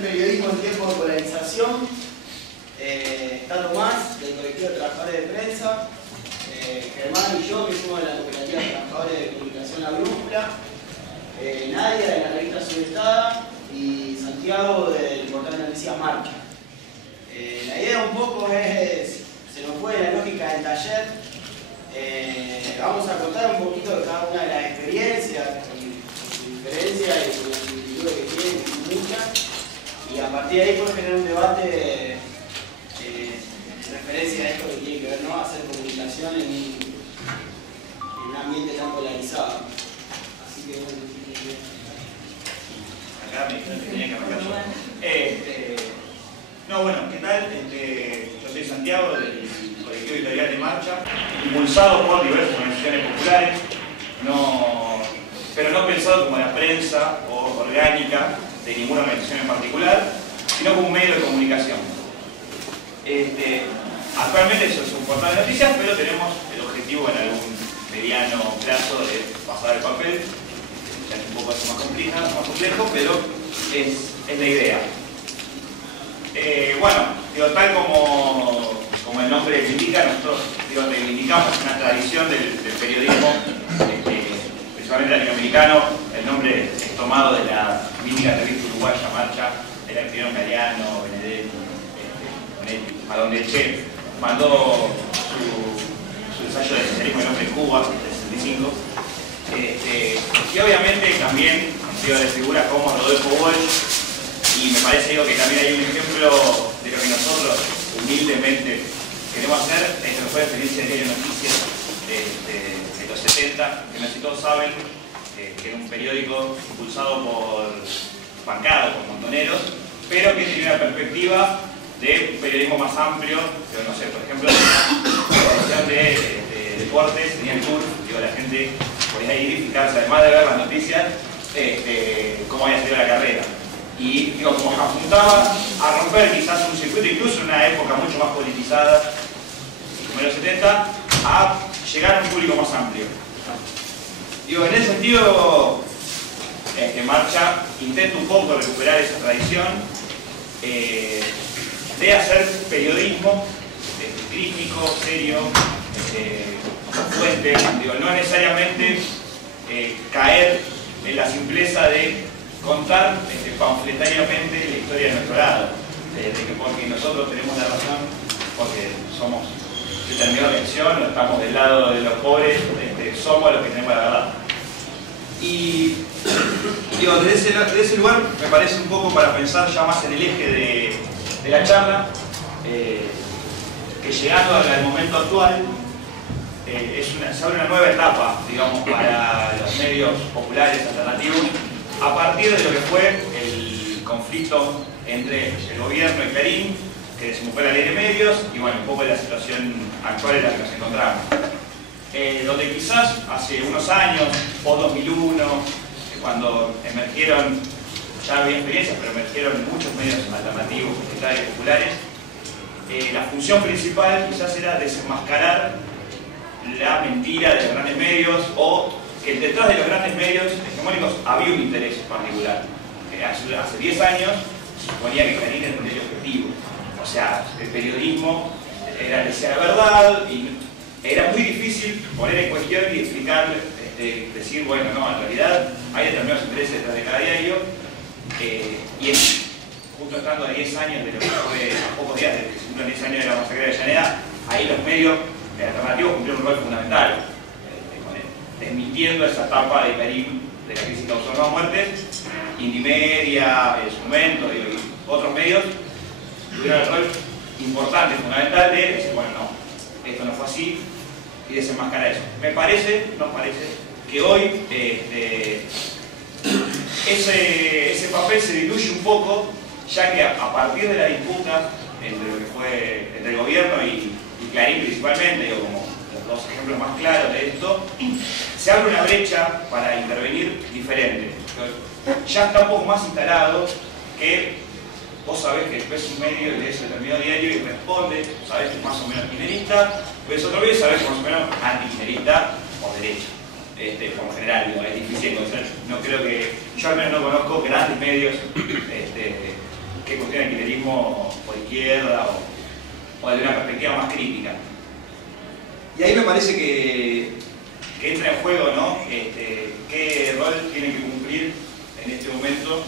periodismo en tiempos de polarización. Está Tomás, del colectivo de trabajadores de prensa, Germán y yo, que somos de la cooperativa de trabajadores de comunicación La Brújula, Nadia, de la revista Subestada, y Santiago, del portal de noticias Marcha. La idea un poco es, se nos fue de la lógica del taller, vamos a contar un poquito de cada una de las experiencias, con su diferencia y con la similitud que tienen, que son muchas, y a partir de ahí puede generar un debate en referencia a esto que tiene que ver, ¿no? Hacer comunicación en un ambiente tan polarizado. Así que bueno, acá me dijeron que tenía que arrancar yo. No, bueno, ¿qué tal? Yo soy Santiago, del colectivo editorial de Marcha, impulsado por diversas organizaciones populares, pero no pensado como la prensa o orgánica de ninguna organización en particular, sino como un medio de comunicación. Actualmente eso es un portal de noticias, pero tenemos el objetivo en algún mediano plazo de pasar el papel, ya es un poco más complejo, pero es la idea. Bueno, tal como el nombre indica, nosotros reivindicamos una tradición del periodismo, principalmente latinoamericano. El nombre es tomado de la mítica revista uruguaya Marcha, el escribieron Galeano, Benedetti, a donde Che mandó su ensayo de socialismo del hombre en Cuba, del 65. Y obviamente también de figuras como Rodolfo Walsh. Y me parece que también hay un ejemplo de lo que nosotros humildemente queremos hacer. Esta fue la experiencia de Diario Noticias de los 70, que no sé si todos saben, que era un periódico impulsado bancado por montoneros, pero que tiene una perspectiva de un periodismo más amplio, pero no sé, por ejemplo, la sección de deportes tenía el tour, la gente podía ir y fijarse, además de ver las noticias, cómo había sido la carrera. Y como apuntaba a romper quizás un circuito, incluso en una época mucho más politizada, como en los 70, a llegar a un público más amplio. En ese sentido, Marcha intenta un poco recuperar esa tradición de hacer periodismo crítico, serio, fuente, no necesariamente caer en la simpleza de contar panfletariamente la historia de nuestro lado, porque nosotros tenemos la razón, porque somos determinados de acción, estamos del lado de los pobres, somos los que tenemos la verdad. Y desde ese lugar me parece un poco para pensar ya más en el eje de la charla, que llegando al momento actual, se abre una nueva etapa, digamos, para los medios populares alternativos, a partir de lo que fue el conflicto entre el gobierno y Clarín, que desembocó en la ley de medios, y bueno, un poco de la situación actual en la que nos encontramos. Donde quizás hace unos años, post 2001, cuando emergieron, ya había experiencias, pero emergieron muchos medios alternativos, comunitarios, populares, la función principal quizás era desenmascarar la mentira de los grandes medios, o que detrás de los grandes medios hegemónicos había un interés particular. Hace 10 años se suponía que Clarín era un medio objetivo. O sea, el periodismo era decir la verdad, y era muy difícil poner en cuestión y explicar, decir, bueno, no, en realidad hay determinados intereses detrás de cada diario, y justo estando a 10 años de lo que fue, a pocos días de que se cumplen 10 años de la masacre de Avellaneda, ahí los medios alternativos cumplieron un rol fundamental, desmintiendo esa etapa de Clarín, de la crisis causó nuevas muertes. Indimedia, en su momento, y otros medios tuvieron el rol importante, fundamental de decir, bueno, no, esto no fue así, y desenmascarar eso. Nos parece que hoy ese papel se diluye un poco, ya que a partir de la disputa entre el gobierno y Clarín principalmente, como los dos ejemplos más claros de esto, se abre una brecha para intervenir diferente. Ya está un poco más instalado que vos sabés que ves un medio de ese determinado diario y responde, sabés que es más o menos kirchnerista, ves otro medio y sabés que más o menos antikirchnerista o derecha. Por lo general, es difícil encontrar, no creo que, yo al menos no conozco grandes medios que cuestiona el kirchnerismo por izquierda o de una perspectiva más crítica. Y ahí me parece que entra en juego, ¿no? Qué rol tienen que cumplir en este momento,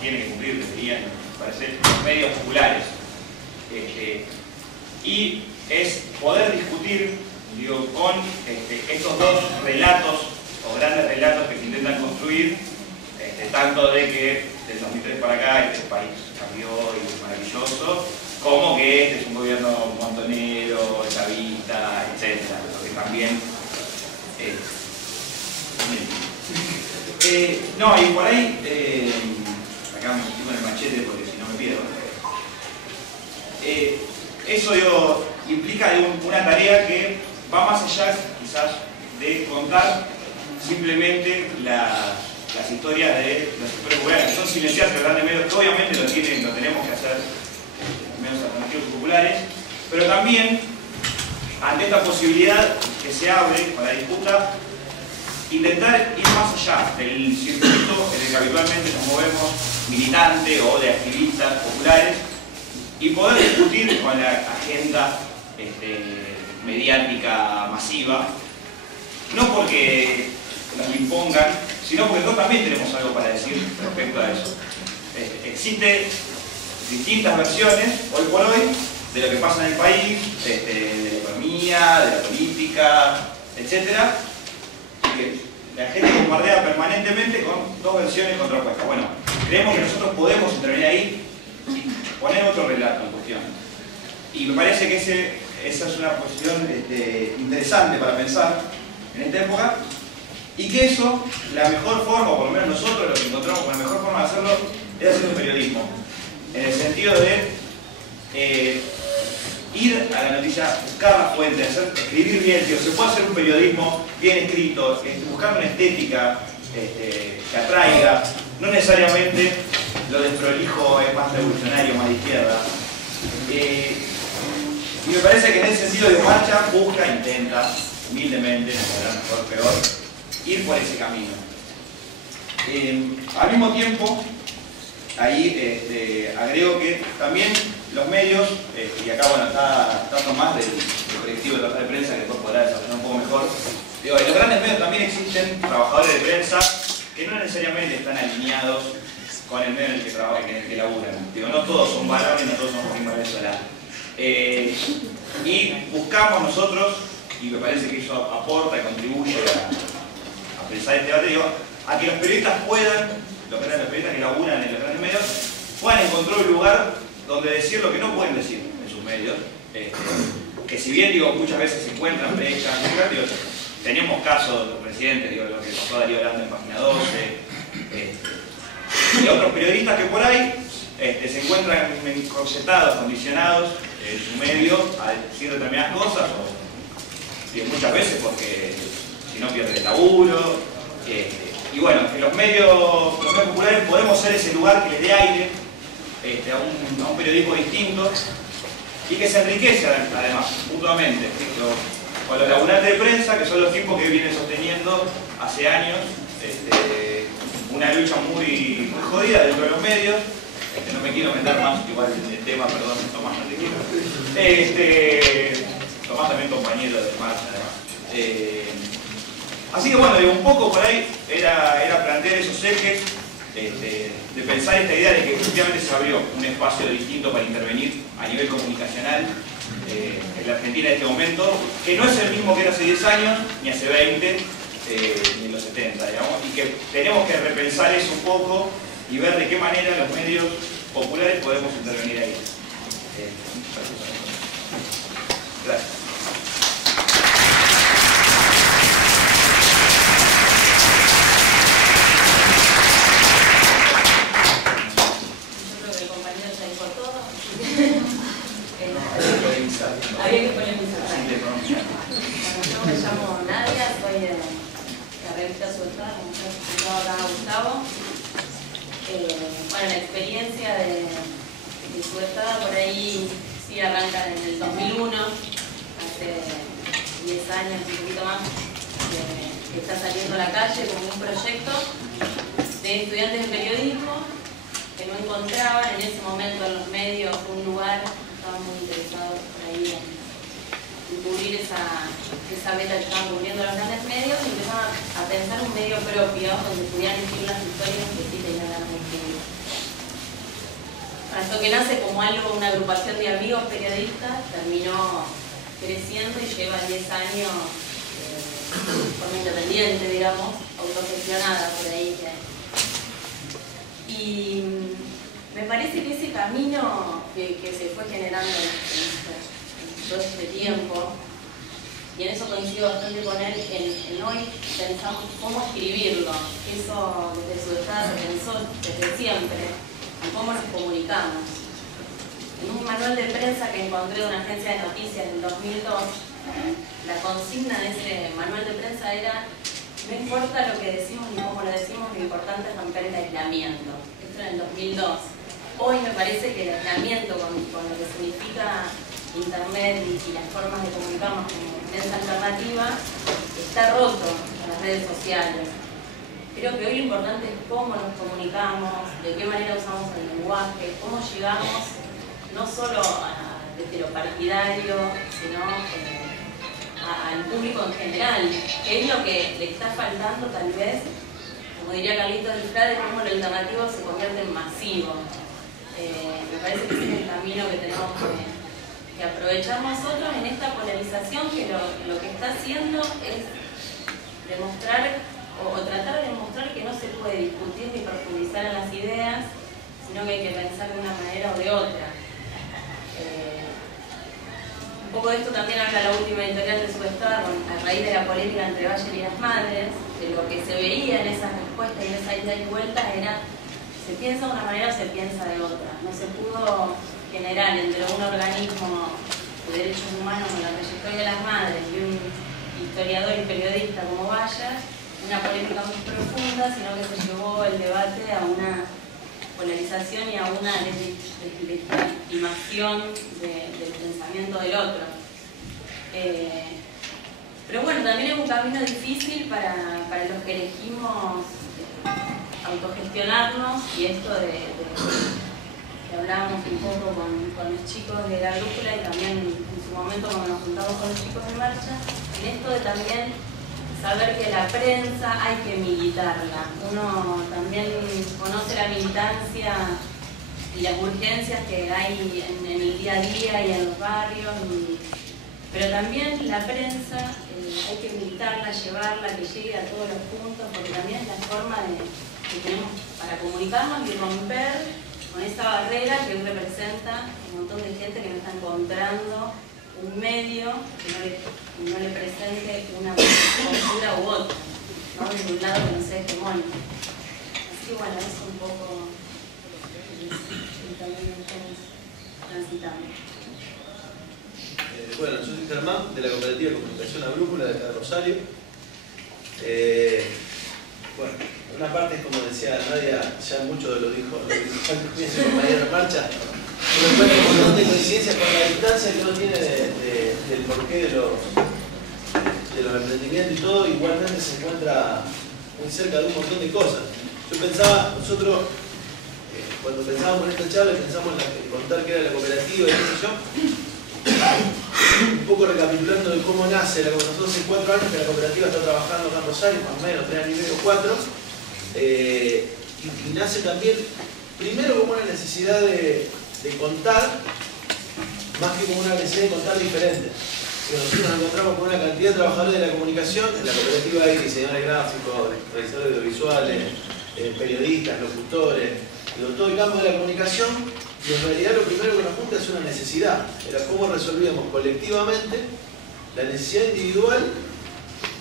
deberían, me parece, los medios populares. Y es poder discutir, digo, con estos dos relatos o grandes relatos que se intentan construir, tanto de que del 2003 para acá este país cambió y es maravilloso, como que este es un gobierno montonero, chavista, etc. Lo que también no, y por ahí acá me estoy con el machete porque si no me pierdo. Eso implica una tarea que va más allá quizás de contar simplemente las historias de los sectores populares, que son silenciadas en grandes medios, que obviamente lo tenemos que hacer medios alternativos populares, pero también ante esta posibilidad que se abre para la disputa, intentar ir más allá del circuito en el que habitualmente nos movemos, militante o de activistas populares, y poder discutir con la agenda mediática masiva, no porque nos impongan, sino porque nosotros también tenemos algo para decir respecto a eso. Existen distintas versiones, hoy por hoy, de lo que pasa en el país, de la economía, de la política, etc. Y que la gente bombardea permanentemente con dos versiones contrapuestas. Bueno, creemos que nosotros podemos intervenir ahí y poner otro relato en cuestión. Y me parece que esa es una cuestión interesante para pensar en esta época, y que eso, la mejor forma, o por lo menos nosotros lo que encontramos como la mejor forma de hacerlo, es haciendo periodismo. En el sentido de ir a la noticia, buscar la fuente, escribir bien. Se puede hacer un periodismo bien escrito, buscando una estética que atraiga. No necesariamente lo desprolijo es más revolucionario, más de izquierda. Y me parece que en ese sentido de marcha intenta, humildemente, no será mejor peor, ir por ese camino. Al mismo tiempo, ahí agrego que también los medios, y acá bueno, está Tomás del colectivo de trabajo de prensa, que después podrá desarrollar un poco mejor. Digo, en los grandes medios también existen trabajadores de prensa que no necesariamente están alineados con el medio en el que trabajan, en el que laburan. Digo, no todos son varones, no todos son Joaquín Venezuela. Y buscamos nosotros, y me parece que eso aporta y contribuye a pensar este debate, digo, a que los periodistas puedan, los periodistas que laburan en los grandes medios, puedan encontrar un lugar donde decir lo que no pueden decir en sus medios, que si bien digo, muchas veces se encuentran brechas, tenemos casos de los presidentes, digo, lo que pasó a Darío Landa en Página 12, y otros periodistas que por ahí se encuentran encorsetados, condicionados en su medio a decir determinadas cosas, y muchas veces porque si no pierden el laburo, y bueno, que los medios populares podemos ser ese lugar que les dé aire a un periodismo distinto y que se enriquece además mutuamente con los laburantes de prensa, que son los tipos que vienen sosteniendo hace años una lucha muy jodida dentro de los medios. No me quiero meter más, igual el tema, perdón, Tomás, no te quiero. Tomás también compañero de marcha, además. Así que bueno, un poco por ahí era plantear esos ejes, de pensar esta idea de que efectivamente se abrió un espacio distinto para intervenir a nivel comunicacional en la Argentina en este momento, que no es el mismo que era hace 10 años, ni hace 20, ni en los 70, digamos, y que tenemos que repensar eso un poco y ver de qué manera los medios populares podemos intervenir ahí. Gracias. Yo creo que el compañero ya dijo todo. Había que polemizar. Bueno, yo me llamo Nadia, soy de la revista Soltar, como ya explicado acá Gustavo. Bueno, la experiencia de Suestada por ahí sí arranca en el 2001, hace 10 años, un poquito más, que está saliendo a la calle como un proyecto de estudiantes de periodismo que no encontraban en ese momento en los medios un lugar, estaban muy interesados por ahí en cubrir esa beta que estaban cubriendo los grandes medios, y empezaron a pensar un medio propio donde pudieran escribir las historias que sí tenían ganas de escribir. Esto que nace como algo, una agrupación de amigos periodistas, terminó creciendo y lleva 10 años de forma independiente, digamos, autogestionada por ahí. Y me parece que ese camino que se fue generando en todo este tiempo, y en eso coincido bastante con él, en hoy pensamos cómo escribirlo, que eso desde su estado se pensó desde siempre, en cómo nos comunicamos. En un manual de prensa que encontré de una agencia de noticias en 2002, la consigna de ese manual de prensa era: no importa lo que decimos ni cómo lo decimos, lo importante es romper el aislamiento. Esto en el 2002. Hoy me parece que el aislamiento, con lo que significa Internet y las formas de comunicarnos como prensa alternativa, está roto en las redes sociales. Creo que hoy lo importante es cómo nos comunicamos, de qué manera usamos el lenguaje, cómo llegamos no solo desde lo partidario, sino al público en general, que es lo que le está faltando tal vez, como diría Carlitos Di Frade, cómo lo alternativo se convierte en masivo. Me parece que ese es el camino que tenemos que aprovechar nosotros en esta polarización, que lo que está haciendo es demostrar o tratar de demostrar que no se puede discutir ni profundizar en las ideas, sino que hay que pensar de una manera o de otra. Un poco de esto también habla la última editorial de Subestar, a raíz de la polémica entre Bayer y las madres, que lo que se veía en esas respuestas y en esa ida y vuelta era: se piensa de una manera o se piensa de otra. No se pudo generar entre un organismo de derechos humanos con la trayectoria de las madres y un historiador y periodista como Bayer una polémica muy profunda, sino que se llevó el debate a una polarización y a una legitimación del pensamiento del otro. Pero bueno, también es un camino difícil para los que elegimos autogestionarnos, y esto que hablábamos un poco con los chicos de la brújula, y también en su momento cuando nos juntamos con los chicos de marcha, en esto de también saber que la prensa hay que militarla. Uno también conoce la militancia y las urgencias que hay en el día a día y en los barrios, pero también la prensa hay que militarla, llevarla, que llegue a todos los puntos, porque también es la forma que tenemos para comunicarnos y romper con esa barrera que representa un montón de gente que no está encontrando un medio que no le presente una postura u otra, ¿no? Desde un lado que no sea hegemónico. Así que bueno, es un poco el camino que estamos transitando. Bueno, yo soy Germán, de la Cooperativa de Comunicación La Brújula, de acá de Rosario. Bueno, una parte es, como decía Nadia, ya mucho de lo dijo el compañero de marcha, pero después hay un montón de coincidencias con la distancia que uno tiene del porqué de los emprendimientos y todo, igualmente se encuentra muy cerca de un montón de cosas. Yo pensaba, nosotros, cuando pensábamos en esta charla, pensamos en contar qué era la cooperativa y qué sé yo, un poco recapitulando de cómo nace la cooperativa. Nosotros hace 4 años que la cooperativa está trabajando acá en Rosario, más o menos 3 años y medio, 4, y nace también, primero como una necesidad de contar, más que como una necesidad de contar diferente. Nosotros nos encontramos con una cantidad de trabajadores de la comunicación. En la cooperativa hay diseñadores gráficos, realizadores audiovisuales, periodistas, locutores, todo el campo de la comunicación, y en realidad lo primero que nos junta es una necesidad. Era cómo resolvíamos colectivamente la necesidad individual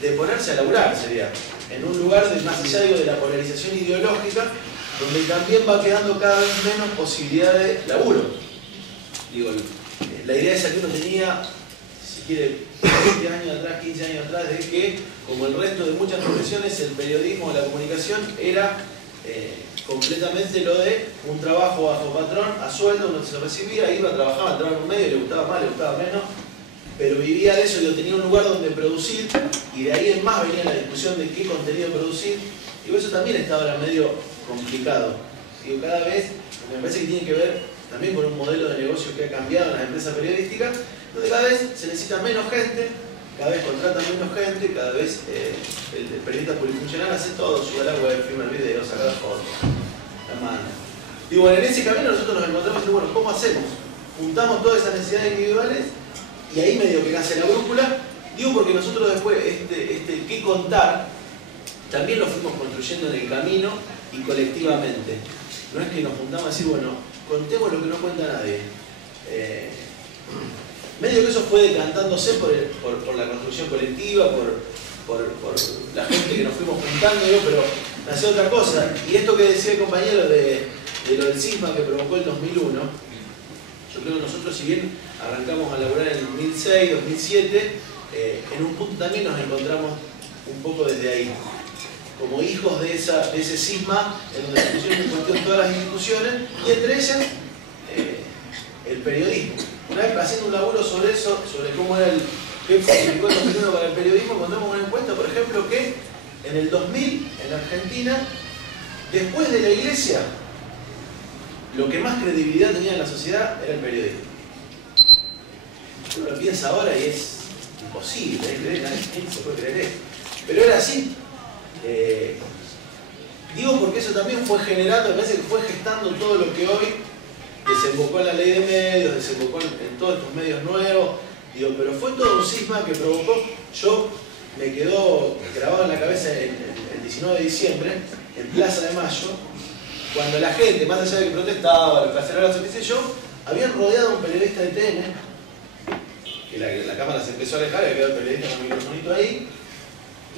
de ponerse a laburar, sería, en un lugar de, más allá de la polarización ideológica, donde también va quedando cada vez menos posibilidad de laburo. Digo, la idea esa que uno tenía, si quiere, 20 años atrás, 15 años atrás, de que, como el resto de muchas profesiones, el periodismo o la comunicación era completamente lo de un trabajo bajo patrón, a sueldo, uno se recibía, iba, trabajaba, entraba en un medio, le gustaba más, le gustaba menos, pero vivía de eso, yo tenía un lugar donde producir, y de ahí en más venía la discusión de qué contenido producir, y eso también estaba ahora medio complicado. Digo, cada vez Me parece que tiene que ver también con un modelo de negocio que ha cambiado en las empresas periodísticas, donde cada vez se necesita menos gente, cada vez contratan menos gente, cada vez el periodista polifuncional hace todo, sube a la web, filma el video, saca las fotos, la manda. Digo, bueno, en ese camino nosotros nos encontramos y decimos, bueno, ¿cómo hacemos? Juntamos todas esas necesidades individuales y ahí medio que nace la brújula. Digo porque nosotros después, qué contar, también lo fuimos construyendo en el camino y colectivamente. No es que nos juntamos a decir, bueno, contemos lo que no cuenta nadie. Medio que eso fue decantándose por la construcción colectiva, por la gente que nos fuimos juntando, pero nació otra cosa. Y esto que decía el compañero de lo del sisma que provocó el 2001, yo creo que nosotros, si bien arrancamos a laburar en el 2006, 2007, en un punto también nos encontramos un poco desde ahí, como hijos de ese sisma, en donde se pusieron en cuestión todas las instituciones, y entre ellas el periodismo. Una vez haciendo un laburo sobre eso, sobre cómo era qué significó el 2001 para el periodismo, encontramos una encuesta, por ejemplo, que en el 2000, en Argentina, después de la iglesia, lo que más credibilidad tenía en la sociedad era el periodismo. Uno lo piensa ahora y es imposible, nadie se puede creer eso. Pero era así. Digo porque eso también fue generando, me parece que fue gestando todo lo que hoy desembocó en la ley de medios, desembocó en todos estos medios nuevos. Digo, pero fue todo un sisma que provocó. Yo me quedó grabado en la cabeza el 19 de diciembre, en Plaza de Mayo, cuando la gente, más allá de que protestaba, los cacerolas, qué sé yo, habían rodeado a un periodista de TN, que la cámara se empezó a alejar, había quedado el periodista con el microfonito ahí,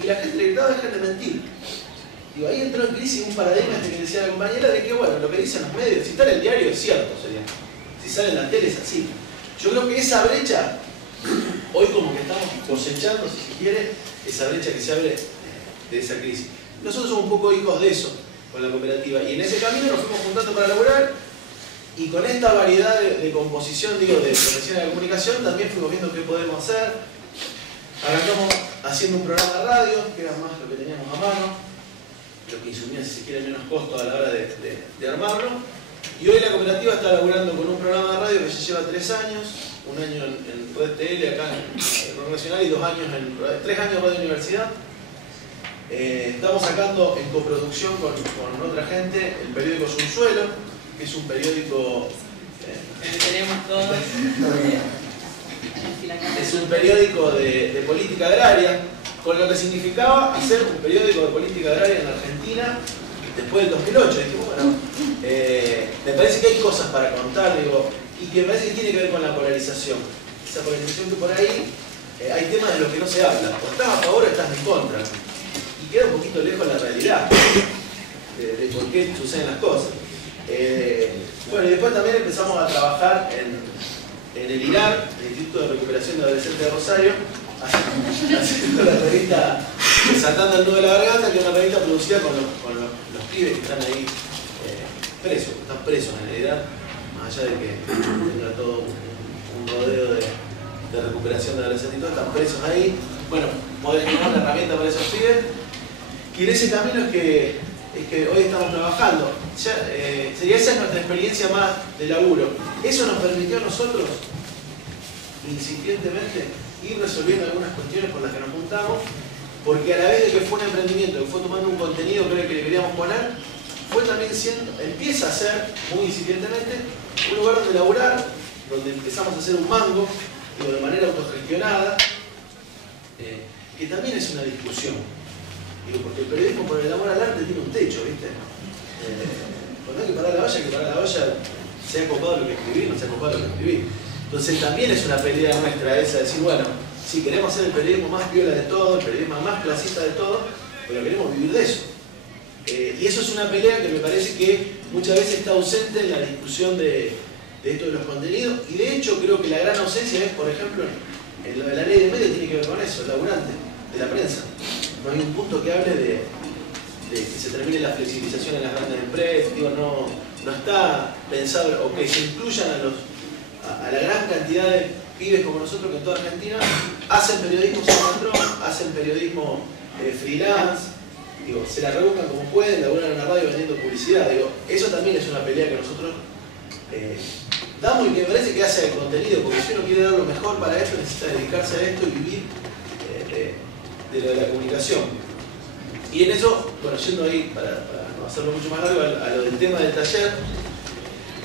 y la gente le gritaba, dejen de mentir. Digo, ahí entró en crisis un paradigma que decía la compañera de que, bueno, lo que dicen los medios, si está en el diario es cierto, sería. Si sale en la tele es así. Yo creo que esa brecha, hoy como que estamos cosechando, si se quiere, esa brecha que se abre de esa crisis. Nosotros somos un poco hijos de eso, con la cooperativa, y en ese camino nos fuimos juntando para laburar, y con esta variedad de composición, digo, de profesiones de la comunicación, también fuimos viendo qué podemos hacer. Arrancamos haciendo un programa de radio, que era más lo que teníamos a mano, lo que insumía, si se quiere, menos costo a la hora de armarlo. Y hoy la cooperativa está laburando con un programa de radio que ya lleva 3 años, un año en Red TL, acá en Radio Nacional, y 3 años en Radio Universidad. Estamos sacando en coproducción con otra gente el periódico Subsuelo, que es un periódico... tenemos todos. Es un periódico de política agraria, con lo que significaba hacer un periódico de política agraria en Argentina después del 2008. Dijimos, bueno, me parece que hay cosas para contar, digo, y que me parece que tiene que ver con la polarización. Esa polarización que por ahí hay temas de los que no se habla. O estás a favor o estás en contra. Y queda un poquito lejos la realidad de por qué suceden las cosas. Bueno, y después también empezamos a trabajar en el IRAR, el Instituto de Recuperación de Adolescentes de Rosario, haciendo la revista Saltando el Nudo de la Garganta, que es una revista producida con los pibes que están ahí presos, que están presos en realidad, más allá de que tenga todo un rodeo de recuperación de adolescentes y todo, están presos ahí. Bueno, poder generar una herramienta para esos pibes. Y en ese camino es que hoy estamos trabajando. Esa es nuestra experiencia más de laburo. Eso nos permitió a nosotros, incipientemente, ir resolviendo algunas cuestiones con las que nos juntamos, porque a la vez de que fue un emprendimiento, que fue tomando un contenido que le queríamos poner, fue también empieza a ser, muy incipientemente, un lugar donde laburar, donde empezamos a hacer un mango, digo, de manera autogestionada, que también es una discusión. Digo, porque el periodismo por el amor al arte tiene un techo, ¿viste? Cuando hay que parar la olla, sea copado lo que escribí, no sea copado lo que escribí. Entonces también es una pelea nuestra esa, de decir, bueno, sí, queremos ser el periodismo más piola de todo, el periodismo más clasista de todo, pero queremos vivir de eso. Y eso es una pelea que me parece que muchas veces está ausente en la discusión de esto de los contenidos, y de hecho creo que la gran ausencia es, por ejemplo, en lo de la ley de medios tiene que ver con eso, el laburante de la prensa. No hay un punto que hable de que se termine la flexibilización en las grandes empresas, digo, no está pensado, o que se incluyan a la gran cantidad de pibes como nosotros que en toda Argentina hacen periodismo sin patrón, hacen periodismo freelance, digo, se la rebuscan como pueden, laburan en una radio vendiendo publicidad. Digo, eso también es una pelea que nosotros damos y que me parece que hace el contenido, porque si uno quiere dar lo mejor para esto, necesita dedicarse a esto y vivir de lo de la comunicación. Y en eso, bueno, yendo ahí, para no hacerlo mucho más largo, a lo del tema del taller,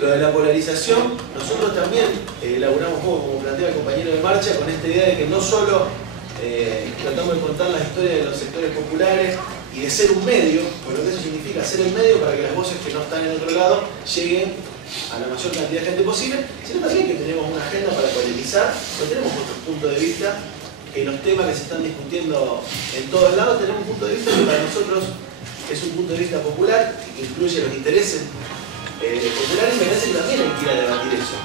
lo de la polarización, nosotros también elaboramos un poco, como plantea el compañero de marcha, con esta idea de que no solo tratamos de contar la historia de los sectores populares y de ser un medio, por lo que eso significa ser el medio para que las voces que no están en otro lado lleguen a la mayor cantidad de gente posible, sino también que tenemos una agenda para polemizar, pero tenemos otro punto de vista, que los temas que se están discutiendo en todos lados tenemos un punto de vista que para nosotros es un punto de vista popular, que incluye los intereses populares, y me parece que también hay que ir a debatir eso.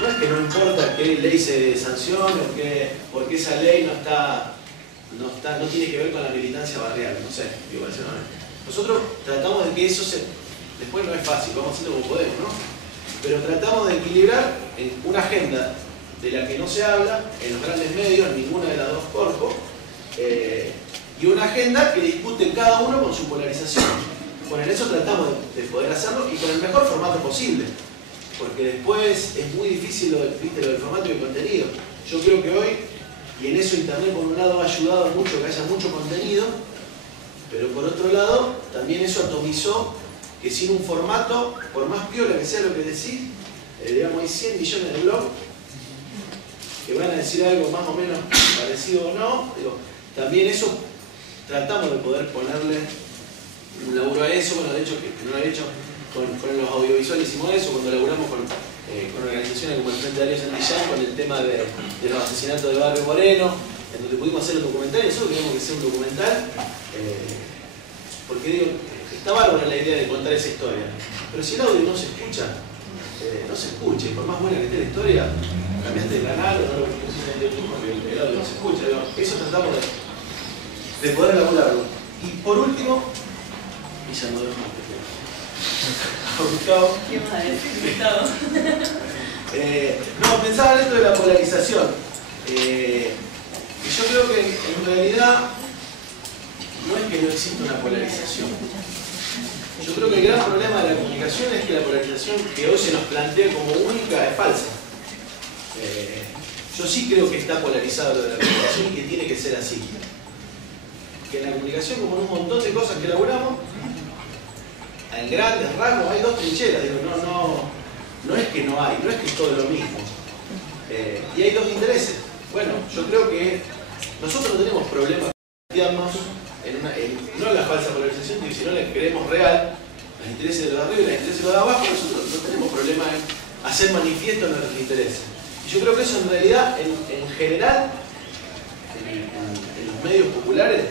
No es que no importa qué ley se sancione o porque esa ley no tiene que ver con la militancia barrial, no sé, digo, nosotros tratamos de que eso después no es fácil, vamos haciendo como podemos, ¿no? Pero tratamos de equilibrar en una agenda de la que no se habla en los grandes medios, en ninguna de las dos corpos, y una agenda que discute cada uno con su polarización. Bueno, en eso tratamos de poder hacerlo y con el mejor formato posible, porque después es muy difícil lo del formato y el contenido. Yo creo que hoy, y en eso Internet por un lado ha ayudado mucho que haya mucho contenido, pero por otro lado también eso atomizó que sin un formato, por más piola que sea lo que decís, digamos, hay 100 millones de blogs que van a decir algo más o menos parecido o no. Digo, también eso tratamos de poder ponerle un laburo a eso. Bueno, de hecho, que no lo había hecho con los audiovisuales, hicimos eso cuando laburamos con organizaciones como el Frente de Darío Santillán, con el tema de los asesinatos de Barrio Moreno, en donde pudimos hacer un documental, y nosotros queríamos que sea un documental, porque digo, está bárbara la idea de contar esa historia, pero si el audio no se escucha, y por más buena que esté la historia, cambiaste de canal o no lo pusiste en YouTube porque el audio no se escucha. Digo, eso tratamos de poder elaborarlo. Y por último, y ya no dejo más que Gustavo. ¿Qué vas a decir, Gustavo? No, pensaba en esto de la polarización. Y yo creo que en realidad no es que no exista una polarización. Yo creo que el gran problema de la comunicación es que la polarización que hoy se nos plantea como única es falsa. Yo sí creo que está polarizado lo de la comunicación y que tiene que ser así. Que en la comunicación, como en un montón de cosas que elaboramos, en grandes rasgos hay dos trincheras. Digo, no es que no hay, no es que es todo lo mismo. Y hay dos intereses. Bueno, yo creo que nosotros no tenemos problemas de plantearnos no en la falsa polarización, sino en la que creemos real, los intereses de los de arriba y los intereses de los de abajo. Nosotros no tenemos problema en hacer manifiesto nuestros intereses. Y yo creo que eso en realidad, en general, en los medios populares,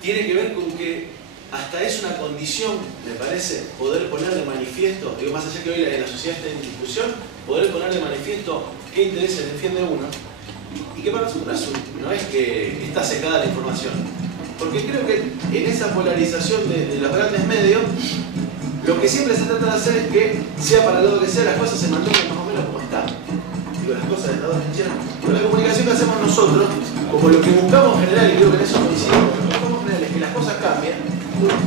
tiene que ver con que hasta es una condición, me parece, poder poner de manifiesto, digo, más allá que hoy en la sociedad esté en discusión, poder poner de manifiesto qué intereses defiende uno, y que para nosotros no es que está secada la información, porque creo que en esa polarización de los grandes medios, lo que siempre se trata de hacer es que, sea para el lado que sea, las cosas se mantengan más o menos como están. Digo, las cosas de las dos trincheras. Pero la comunicación que hacemos nosotros, como lo que buscamos en general, y creo que en eso coincidimos, lo que buscamos en general es que las cosas cambien.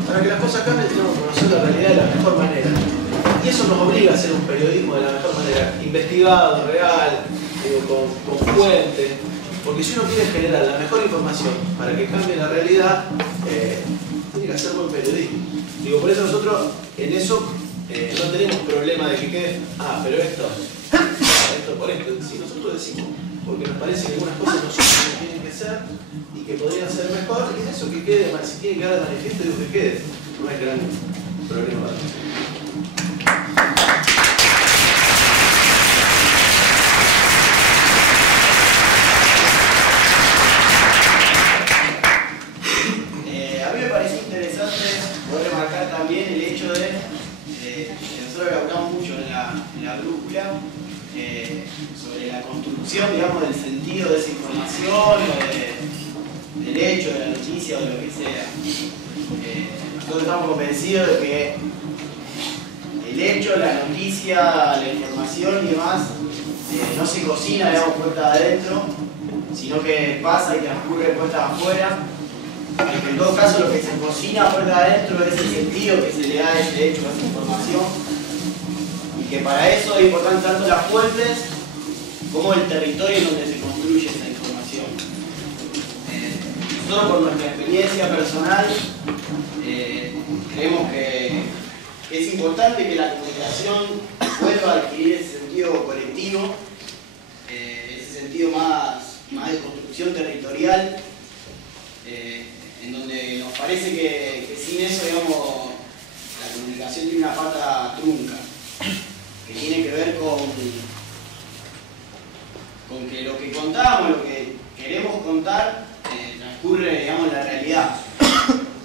Para que las cosas cambien tenemos que conocer la realidad de la mejor manera. Y eso nos obliga a hacer un periodismo de la mejor manera, investigado, real, con fuentes. Porque si uno quiere generar la mejor información para que cambie la realidad, tiene que hacer buen periodismo. Digo, por eso nosotros en eso no tenemos problema de que quede, pero esto por esto. Si nosotros decimos, porque nos parece que algunas cosas no son como tienen que ser y que podrían ser mejor, y eso que quede, si tiene que dar de manifiesto, digo que quede. No hay gran problema. A mí me pareció interesante poder remarcar también el hecho de que nosotros hablamos mucho en la brújula sobre la construcción, digamos, del sentido de esa información o del hecho, de la noticia o de lo que sea. Nosotros estamos convencidos de que el hecho, la noticia, la información y demás no se cocina, digamos, puertas adentro, sino que pasa y transcurre puertas afuera. aunque en todo caso lo que se cocina por adentro es el sentido que se le da a ese hecho, a esa información, y que para eso es importante tanto las fuentes como el territorio en donde se construye esa información. Nosotros por nuestra experiencia personal creemos que es importante que la comunicación vuelva a adquirir ese sentido colectivo, ese sentido más de construcción territorial, en donde nos parece que sin eso, digamos, la comunicación tiene una pata trunca, que tiene que ver con que lo que contamos, lo que queremos contar, transcurre, digamos, en la realidad.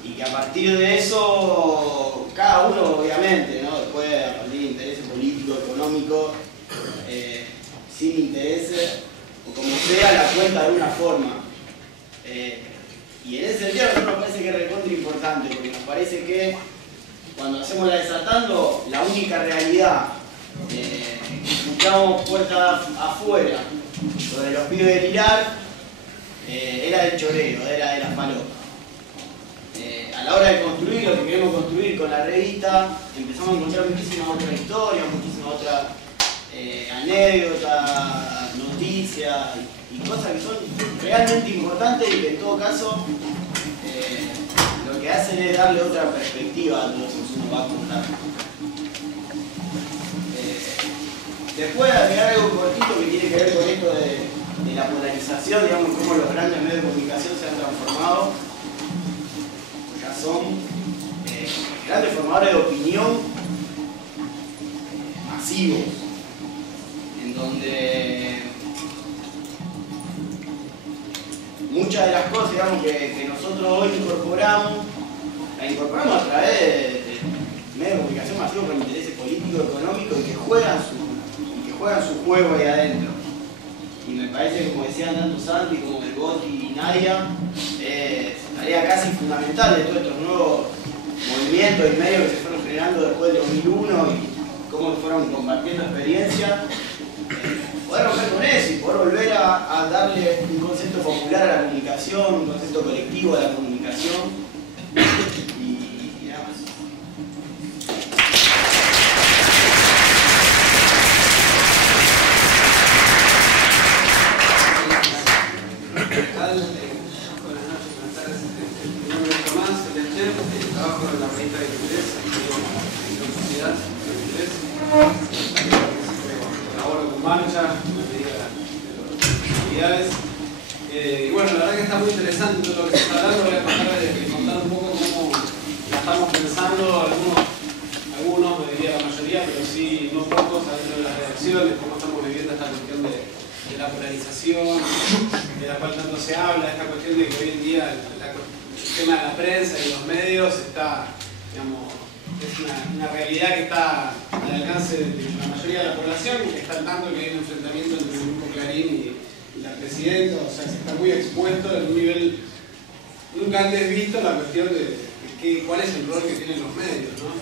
Y que a partir de eso, cada uno, obviamente, ¿no? Después, a partir de intereses políticos, económicos, sin intereses, o como sea, la cuenta de alguna forma. Y en ese sentido, a nosotros nos parece que es recontra importante, porque nos parece que cuando hacemos la Desatando, la única realidad que escuchamos puertas afuera sobre los pibes de Lilar era del choreo, era de las palomas. A la hora de construir lo que queremos construir con la revista, empezamos a encontrar muchísimas otras historias, muchísimas otras anécdotas, noticias y cosas que son realmente importantes y que en todo caso lo que hacen es darle otra perspectiva a lo que uno va a contar. Después agregar algo cortito que tiene que ver con esto de la polarización, digamos, cómo los grandes medios de comunicación se han transformado, ya son grandes formadores de opinión masivos, en donde muchas de las cosas, digamos, que nosotros hoy incorporamos, las incorporamos a través de medios de comunicación masivos con intereses políticos, económicos y que juegan su juego ahí adentro. Y me parece que, como decían tanto Santi como el Boti y Nadia, tarea casi fundamental de todos estos nuevos movimientos y medios que se fueron generando después del 2001 y cómo fueron compartiendo experiencias, poder romper con eso y poder volver a darle un concepto popular a la comunicación, un concepto colectivo a la comunicación y nada más. Buenas noches, buenas tardes. Mi nombre es Tomás, soy el chef, trabajo en la revista de inglés, en la sociedad de inglés. Colaboro con Marcha, en la medida de las actividades. Y bueno, la verdad que está muy interesante todo lo que se está hablando. Voy a contar un poco cómo la estamos pensando, algunos, me diría la mayoría, pero sí no pocos, dentro de las redacciones, cómo estamos viviendo esta cuestión de la polarización, de la cual tanto se habla, esta cuestión de que hoy en día el tema de la prensa y los medios está, digamos, es una realidad que está al alcance de la mayoría de la población y que está al tanto que hay un enfrentamiento entre el grupo Clarín y la presidenta, o sea, se está muy expuesto en un nivel nunca antes visto la cuestión de cuál es el rol que tienen los medios, ¿no?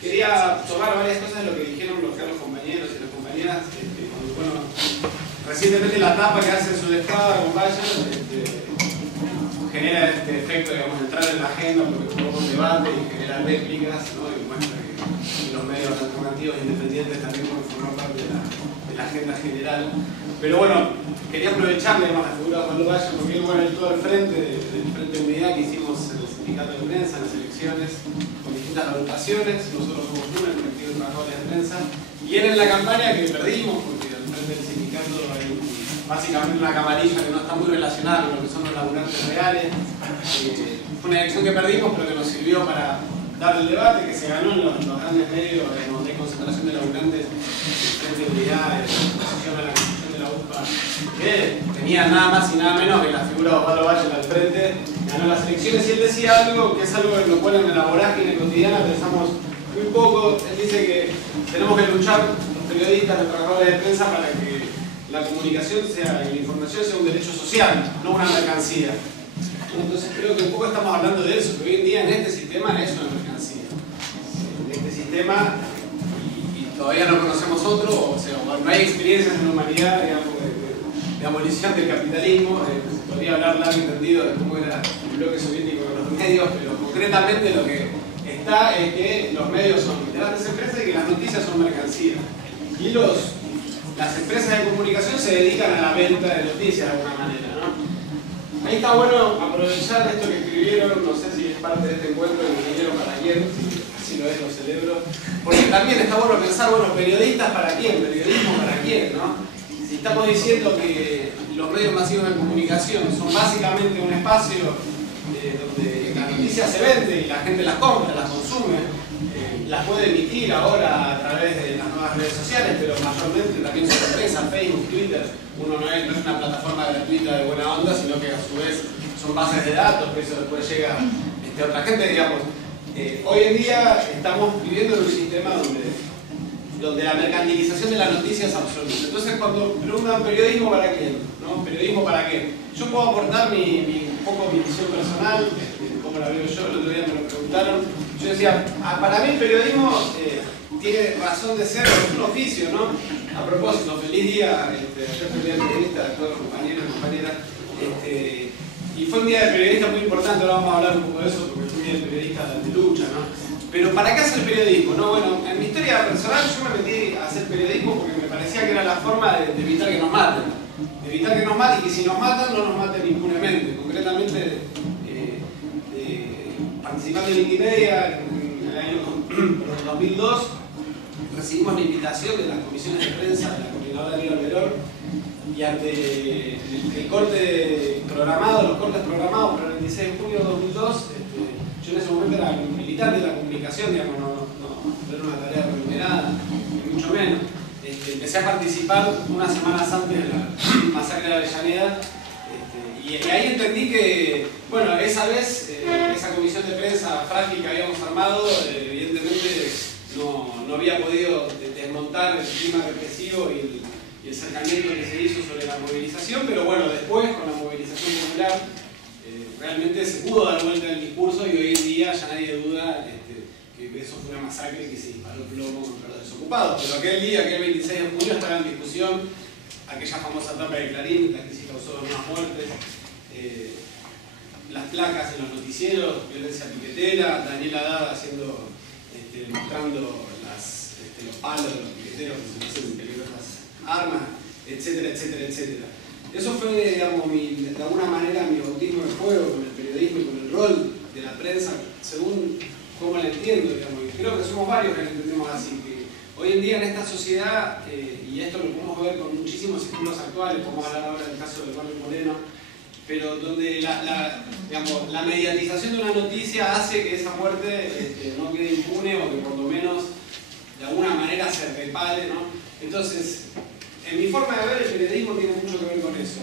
Quería tomar varias cosas de lo que dijeron los compañeros y las compañeras, bueno, recientemente la tapa que hace su estado con Valle genera este efecto, digamos, de entrar en la agenda porque provoca un debate y genera réplicas, ¿no? Y muestra que los medios alternativos e independientes también pueden formar parte de la agenda general. Pero bueno, quería aprovechar, digamos, la figura de Juan Valle porque él, bueno, él todo el frente de unidad que hicimos en el sindicato de prensa, en las elecciones, con distintas agrupaciones. Nosotros somos uno, el colectivo de trabajadores de prensa, y era en la campaña que perdimos porque al frente del sindicato hay básicamente una camarilla que no está muy relacionada con lo que son los laburantes reales. Fue una elección que perdimos, pero que nos sirvió para dar el debate que se ganó en los grandes medios de concentración de laburantes, frente de unidad, oposición a la construcción de la UPA, que tenía nada más y nada menos que la figura de Osvaldo Valle al frente, ganó las elecciones y él decía algo que es algo en lo cual en la vorágine cotidiana pensamos muy poco. Él dice que tenemos que luchar los periodistas, los trabajadores de prensa para que la comunicación y la información sea un derecho social, no una mercancía. Entonces creo que un poco estamos hablando de eso, que hoy en día en este sistema es una mercancía. En este sistema, y todavía no conocemos otro, o sea, no hay experiencias en la humanidad, digamos, de abolición del capitalismo. Podría hablar largo y entendido de cómo era el bloque soviético con los medios, pero concretamente lo que está es que los medios son grandes empresas y que las noticias son mercancías. Y las empresas de comunicación se dedican a la venta de noticias de alguna manera, ¿no? Ahí está bueno aprovechar esto que escribieron, no sé si es parte de este encuentro de Ingeniero para quién, si lo es, lo celebro, porque también está bueno pensar, bueno, periodistas para quién, periodismo para quién, ¿no? Si estamos diciendo que los medios masivos de comunicación son básicamente un espacio donde las noticias se venden y la gente las compra, las consume, las puede emitir ahora a través de las nuevas redes sociales, pero mayormente también son empresas, Facebook, Twitter. Uno no es una plataforma gratuita de buena onda, sino que a su vez son bases de datos, que eso después llega a otra gente, digamos. Hoy en día estamos viviendo en un sistema donde la mercantilización de la noticia es absoluta. Entonces, cuando preguntan periodismo para quién, ¿no? ¿Periodismo para qué? Yo puedo aportar un poco mi visión personal, como la veo yo, el otro día me lo preguntaron. Yo decía, para mí el periodismo tiene razón de ser, es un oficio, ¿no? A propósito, feliz día, ayer fue el día del periodista, a todos los compañeros y compañeras. Y fue un día de periodista muy importante, ahora vamos a hablar un poco de eso, porque fue un día de periodista de lucha, ¿no? Pero ¿para qué hacer periodismo? ¿No? Bueno, en mi historia personal yo me metí a hacer periodismo porque me parecía que era la forma de evitar que nos maten. De evitar que nos maten y que si nos matan, no nos maten impunemente. Concretamente, participando en Wikimedia en el año 2002, recibimos la invitación de las comisiones de prensa de la coordinadora Aníbal Verón y ante el corte programado, los cortes programados para el 26 de junio de 2002, yo en ese momento era militante de la comunicación, digamos, no era una tarea remunerada, ni mucho menos. Empecé a participar unas semanas antes de la masacre de Avellaneda y ahí entendí que, bueno, esa vez, esa comisión de prensa frágil que habíamos armado, evidentemente no había podido desmontar el clima represivo y el acercamiento que se hizo sobre la movilización, pero bueno, después con la movilización popular realmente se pudo dar vuelta en el discurso y hoy en día ya nadie duda que eso fue una masacre que se disparó el plomo contra los desocupados. Pero aquel día, aquel 26 de junio, estaba en discusión aquella famosa tapa de Clarín, la que sí causó unas muertes, las placas en los noticieros, violencia piquetera, Daniela Haddad mostrando los palos de los piqueteros que se hacen peligrosas armas, etcétera, etcétera, etcétera. Eso fue, digamos, de alguna manera mi bautismo de fuego con el periodismo y con el rol de la prensa, según cómo la entiendo, digamos. Y creo que somos varios que la entendemos así, que hoy en día en esta sociedad, y esto lo podemos ver con muchísimos ejemplos actuales, podemos hablar ahora del caso de Carlos Moreno, pero donde la mediatización de una noticia hace que esa muerte no quede impune o que por lo menos de alguna manera se repare, ¿no? Entonces, en mi forma de ver, el periodismo tiene mucho que ver con eso.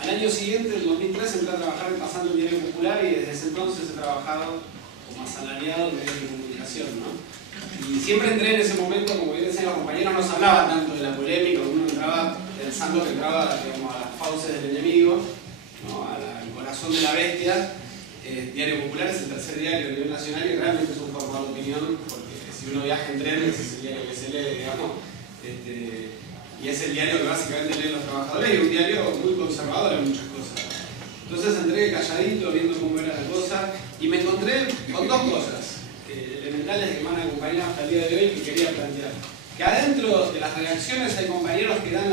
Al año siguiente, en 2003, entré a trabajar en Pasando el Diario Popular y desde ese entonces he trabajado como asalariado en medios de comunicación, ¿no? Y siempre entré en ese momento, como bien decían los compañeros, no se hablaba tanto de la polémica, uno entraba pensando que entraba, digamos, a las fauces del enemigo, ¿no? Al corazón de la bestia. Diario Popular es el tercer diario a nivel nacional y realmente es un formador de opinión, porque si uno viaja en tren, ese es el diario que se lee, digamos. Y es el diario que básicamente leen los trabajadores y un diario muy conservador en muchas cosas. Entonces entré calladito viendo cómo era la cosa y me encontré con dos cosas elementales que me van a acompañar hasta el día de hoy que quería plantear. Que adentro de las redacciones hay compañeros que dan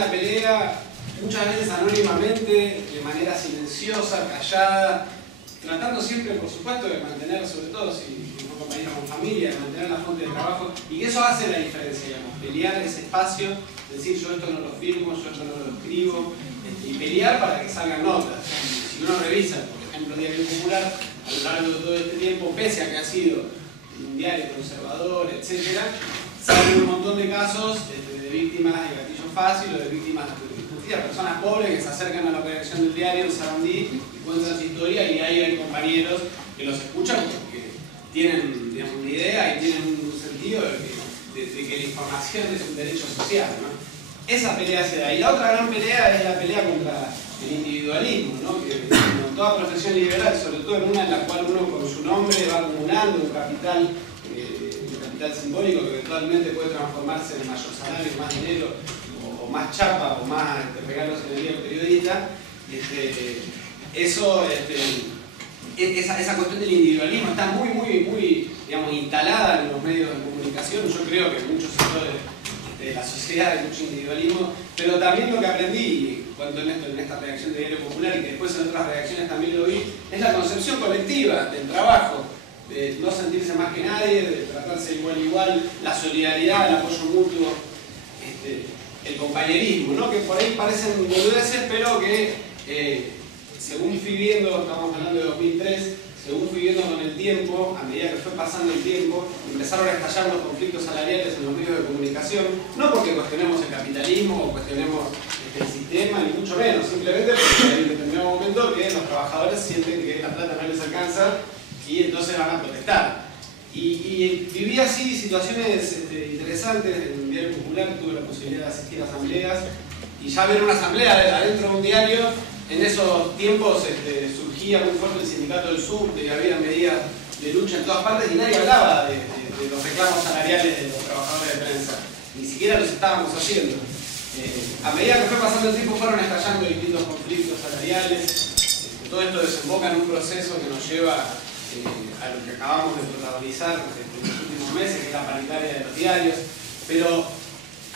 la pelea muchas veces anónimamente, de manera silenciosa, callada, tratando siempre, por supuesto, de mantener, sobre todo si son compañeros con familia, de mantener la fuente de trabajo, y que eso hace la diferencia, digamos, pelear ese espacio, decir yo esto no lo firmo, yo esto no lo escribo, y pelear para que salgan notas. Si uno revisa, por ejemplo, Diario Popular, a lo largo de todo este tiempo, pese a que ha sido un diario conservador, etc., salen un montón de casos de víctimas de gatillo fácil o de víctimas de personas pobres que se acercan a la redacción del diario en Sarandí y cuentan su historia, y ahí hay compañeros que los escuchan porque tienen, digamos, una idea y tienen un sentido de que la información es un derecho social, ¿no? Esa pelea se da. Y la otra gran pelea es la pelea contra el individualismo, ¿no? Que en toda profesión liberal, sobre todo en una en la cual uno con su nombre va acumulando un capital simbólico que eventualmente puede transformarse en mayor salario, más dinero o más chapa o más regalos en el día del periodista, esa cuestión del individualismo está muy digamos, instalada en los medios de comunicación. Yo creo que en muchos sectores de la sociedad hay mucho individualismo, pero también lo que aprendí cuando en esta redacción de Diario Popular, y que después en otras redacciones también lo vi, es la concepción colectiva del trabajo, de no sentirse más que nadie, de tratarse igual, la solidaridad, el apoyo mutuo, el compañerismo, ¿no? Que por ahí parecen boludeces, pero que según fui viendo, estamos hablando de 2003, según fui viendo con el tiempo, a medida que fue pasando el tiempo, empezaron a estallar los conflictos salariales en los medios de comunicación, no porque cuestionemos el capitalismo o cuestionemos el sistema, ni mucho menos, simplemente porque hay un determinado momento que los trabajadores sienten que la plata no les alcanza y entonces van a protestar. Y viví así situaciones interesantes en un diario popular, tuve la posibilidad de asistir a asambleas, y ya ver una asamblea adentro de un diario, en esos tiempos surgía muy fuerte el sindicato del sur, que había medidas de lucha en todas partes y nadie hablaba de los reclamos salariales de los trabajadores de prensa, ni siquiera los estábamos haciendo. A medida que fue pasando el tiempo fueron estallando distintos conflictos salariales, todo esto desemboca en un proceso que nos lleva a lo que acabamos de protagonizar en los últimos meses, que es la paritaria de los diarios, pero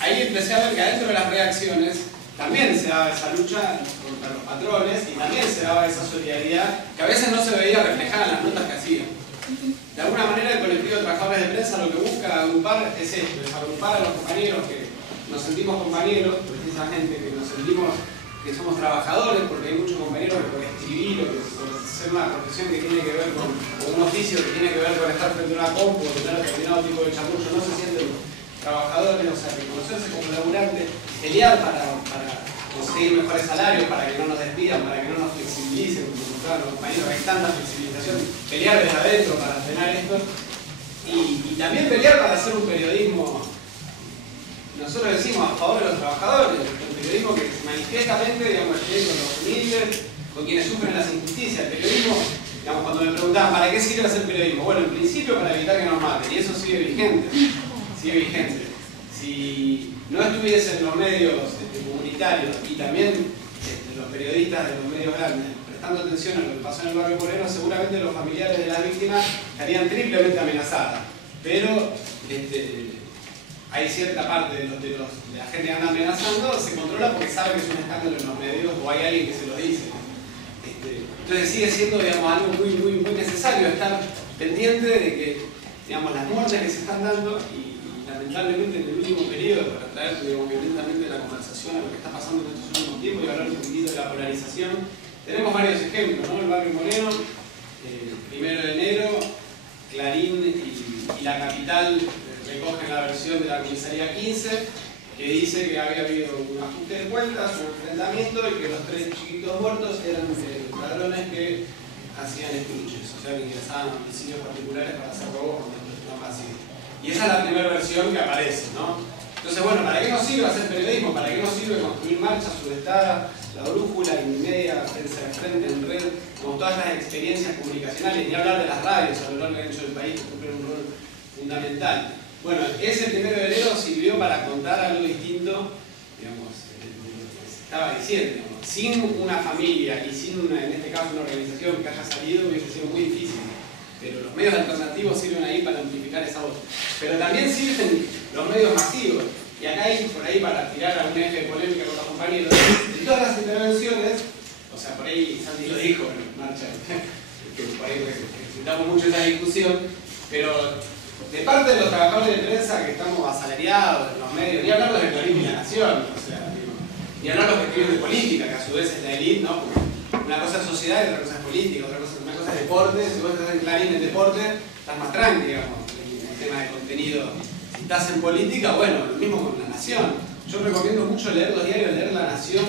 ahí empecé a ver que adentro de las redacciones también se daba esa lucha contra los patrones y también se daba esa solidaridad que a veces no se veía reflejada en las notas que hacían. De alguna manera el colectivo de trabajadores de prensa lo que busca agrupar es esto, es agrupar a los compañeros que nos sentimos compañeros, precisamente que nos sentimos que somos trabajadores, porque hay muchos compañeros que por escribir o por hacer una profesión que tiene que ver con, o un oficio que tiene que ver con estar frente a una compu o tener determinado tipo de chamullo, no se sienten trabajadores, o sea, reconocerse como laburantes, pelear para conseguir mejores salarios, para que no nos despidan, para que no nos flexibilicen, como mostraban los compañeros, hay tanta flexibilización, pelear desde adentro para frenar esto, y también pelear para hacer un periodismo, nosotros decimos, a favor de los trabajadores, el periodismo que manifiestamente, digamos, con los humildes, con quienes sufren las injusticias, el periodismo, digamos, cuando me preguntaban, ¿para qué sirve hacer periodismo? Bueno, en principio para evitar que nos maten, y eso sigue vigente. Si no estuviesen los medios comunitarios y también los periodistas de los medios grandes prestando atención a lo que pasó en el barrio Moreno, seguramente los familiares de las víctimas estarían triplemente amenazadas. Pero hay cierta parte de la gente que anda amenazando, se controla porque sabe que es un escándalo en los medios o hay alguien que se lo dice. Entonces sigue siendo, digamos, algo muy necesario estar pendiente de que, digamos, las muertes que se están dando y lamentablemente en el último periodo, para traer, digamos, violentamente la conversación a lo que está pasando en estos últimos tiempos y hablar un poquitito de la polarización, tenemos varios ejemplos, ¿no? El barrio Moreno, 1 de enero, Clarín y La Capital recogen la versión de la comisaría 15 que dice que había habido un ajuste de cuentas, un enfrentamiento y que los 3 chiquitos muertos eran ladrones que hacían estuches, o sea que ingresaban a domicilios particulares para hacer robos con no así. Y esa es la primera versión que aparece, ¿no? Entonces, bueno, ¿para qué nos sirve hacer periodismo? ¿Para qué nos sirve construir marchas sudestadas, la brújula, Inmedia, Prensa de Frente, en red, con todas las experiencias comunicacionales, ni hablar de las radios a lo largo y ancho del país, que cumplen un rol fundamental? Bueno, ese 1 de enero sirvió para contar algo distinto, digamos, de lo que se estaba diciendo. Sin una familia y sin, en este caso, una organización que haya salido, hubiese sido muy difícil. Pero los medios alternativos sirven ahí para amplificar esa voz. Pero también sirven los medios masivos. Y acá hay, por ahí, para tirar a un eje de polémica con los compañeros, en todas las intervenciones, o sea, por ahí Santi lo dijo en marcha, que por ahí necesitamos mucho esa discusión, pero de parte de los trabajadores de prensa que estamos asalariados en los medios, ni hablar de Clarín y La Nación, o sea, ni hablar de los que escriben de política, que a su vez es la élite, ¿no? Porque una cosa es sociedad y otra cosa es política, una cosa es deporte. Si vos estás en Clarín en deporte, estás más tranqui, digamos, en el tema de contenido. Si estás en política, bueno, lo mismo con La Nación. Yo recomiendo mucho leer los diarios, leer La Nación.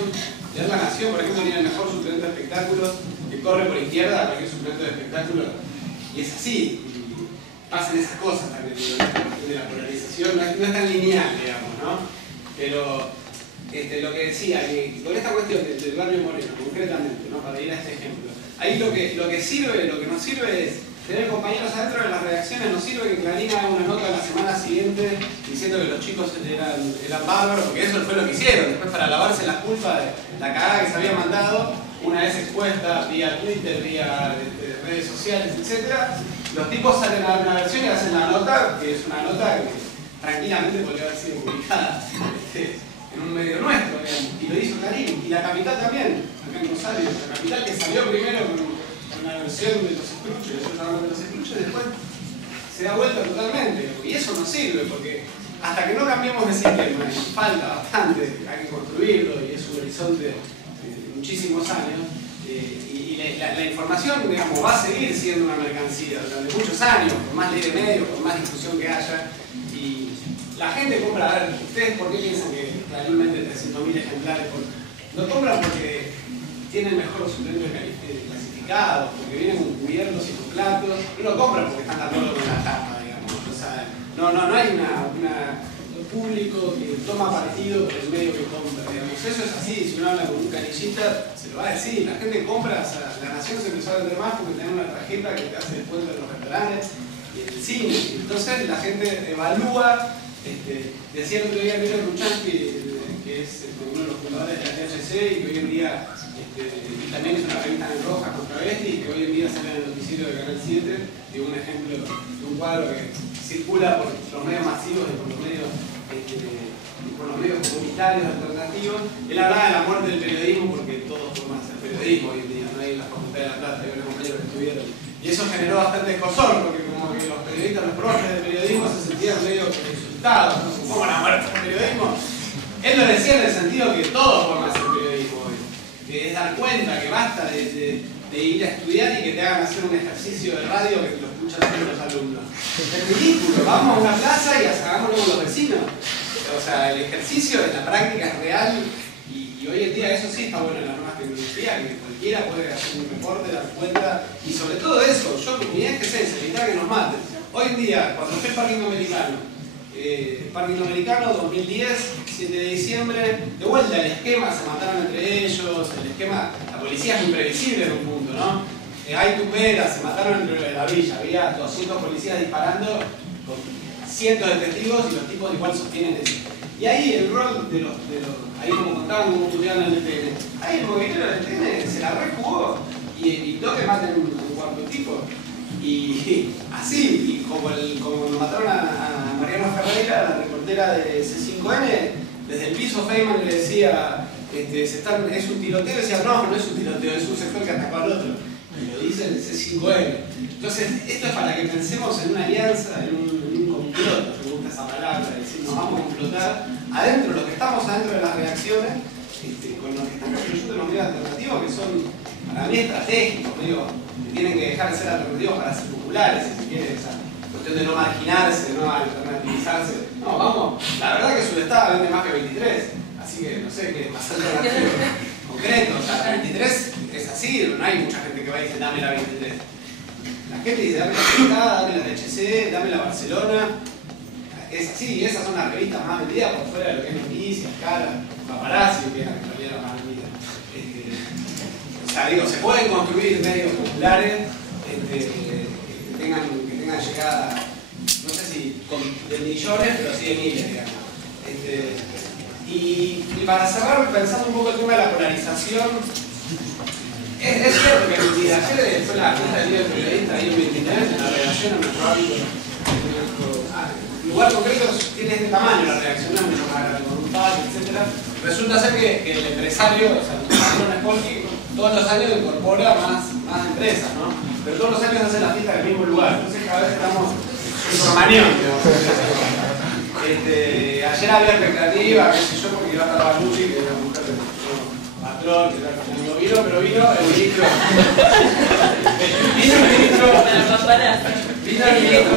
Leer La Nación, por ejemplo, tiene el mejor suplemento de espectáculos, que corre por izquierda a cualquier suplemento de espectáculos. Y es así. Pasan esas cosas también, de la polarización, no es tan lineal, digamos, ¿no? Pero lo que decía, que con esta cuestión del barrio Moreno, concretamente, ¿no? Para ir a este ejemplo, ahí lo que sirve, lo que nos sirve es tener compañeros adentro de las redacciones. No sirve que Clarín haga una nota la semana siguiente diciendo que los chicos eran bárbaros, porque eso fue lo que hicieron. Después, para lavarse la culpa de la cagada que se había mandado, una vez expuesta vía Twitter, vía redes sociales, etc., los tipos salen a dar una versión y hacen la nota, que es una nota que tranquilamente podría haber sido publicada en un medio nuestro, y lo hizo Clarín. Y La Capital también, acá en Rosario. La Capital, que salió primero con una versión de los Scrooge, de los Scrooge, después se da vuelta totalmente. Y eso no sirve, porque hasta que no cambiemos de sistema, y falta bastante, hay que construirlo, y es un horizonte de muchísimos años, y la información, digamos, va a seguir siendo una mercancía durante muchos años, por más ley de medios, por más discusión que haya. Y la gente compra, a ver, ¿ustedes por qué piensan que Clarín vende 300.000 ejemplares? No compran porque tienen mejor suplemento clasificado, porque vienen con cubiertos y con platos, no lo compran porque están de acuerdo con la tapa, digamos. O sea, no hay un público que toma partido por el medio que compra, digamos. Eso es así. Si uno habla con un canillista, se lo va a decir. La gente compra, o sea, La Nación se empezó a vender más porque tenía una tarjeta que te hace descuento en los restaurantes y en el cine. Entonces la gente evalúa. Decía el otro día Miguel Ruchansky, que es uno de los fundadores de la THC, y que hoy en día y también es una revista en roja contra Travesti, y que hoy en día sale en el noticiero de Canal 7, de un ejemplo de un cuadro que circula por los medios masivos y por los medios comunitarios alternativos. Él hablaba de la muerte del periodismo, porque todos forman hacer periodismo hoy en día, no hay en la Facultad de La Plata, hay unos compañeros que estuvieron. Y eso generó bastante escozor, porque como que los periodistas, los profes de periodismo se sentían medio insultados, ¿no? ¿Cómo la muerte del periodismo? Él lo decía en el sentido que todos forman hacer periodismo hoy, que es dar cuenta que basta de ir a estudiar y que te hagan hacer un ejercicio de radio que lo escuchan todos los alumnos. Es ridículo, vamos a una plaza y hagámoslo con los vecinos. O sea, el ejercicio en la práctica es real, y hoy en día eso sí está bueno en las nuevas tecnologías, que cualquiera puede hacer un reporte, dar cuenta, y sobre todo eso, mi eje es ese, evitar que nos maten. Hoy en día, cuando fue el Parque Interamericano, 2010, 7 de diciembre, de vuelta el esquema, se mataron entre ellos, el esquema, la policía es imprevisible en un punto, ¿no? Hay tumberas, se mataron dentro de la villa, había 200 policías disparando con cientos de testigos y los tipos igual sostienen eso. Y ahí el rol de los ahí como contaban, como estudiaban en el TN, ahí el movimiento del TN se la rejugó y evitó que maten un cuarto tipo. Y así, y como nos mataron a Mariano Ferreira, la reportera de C5N, desde el piso Feynman le decía, es un tiroteo, y decía, no es un tiroteo, es un sector que atacó al otro. Y lo dice el C5N. Entonces, esto es para que pensemos en una alianza, en un complot, me gusta esa palabra, es decir, nos vamos a complotar adentro, los que estamos adentro de las reacciones, con los que están construyendo los medios alternativos, que son, para mí, estratégicos, digo, que tienen que dejar de ser alternativos para ser populares, si se quiere, esa cuestión de no marginarse, no alternativizarse. No, vamos, la verdad que Sudestada vende más que 23, así que no sé qué más alternativo concreto, o sea, la 23 es así, no hay mucha gente que va y dice, dame la 23. La gente dice, dame la Sudestada, dame la THC, dame la Barcelona. Es así, esas son las revistas más vendidas por fuera de lo que es Noticias, Cara, Paparazzi, que es en realidad la más vendida. O sea, digo, se pueden construir medios populares que tengan llegada, no sé si de millones, pero sí de miles, digamos. Y para cerrar, pensando un poco el tema de la polarización, es cierto que ayer fue la fiesta del Día del Periodista ahí en 23, en la redacción, en nuestro hábito, lugar concreto tiene este tamaño, la reacción es mucho más grande, con un patio, etc. Resulta ser que el empresario, o sea, el Spolky, todos los años incorpora más empresas, ¿no? Pero todos los años hace la fiesta en el mismo lugar, entonces cada vez estamos en Cromañón, ayer había recreativa, qué sé yo, porque iba a estar Balucci, que era una mujer de patrón, que no vino, pero vino el ministro. Vino el ministro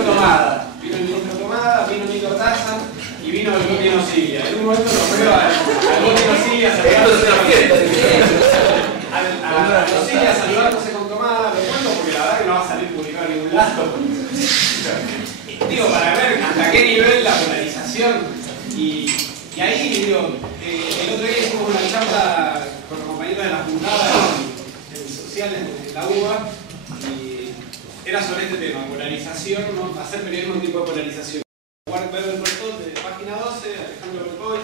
Tomada. Vino Nico Taza y vino el gobierno Silvia. En un momento lo veo al gobierno Silvia saludándose con Tomada, lo cuento porque la verdad que no va a salir publicado en ningún lado. Digo, para ver hasta qué nivel la polarización. Y ahí, digo, el otro día hicimos una charla con los compañeros de la juntada en sociales de la UBA. era sobre este tema, polarización, ¿no? Hacer periodismo en tipo de polarización. Ver el portal de Página 12, Alejandro Rocoy,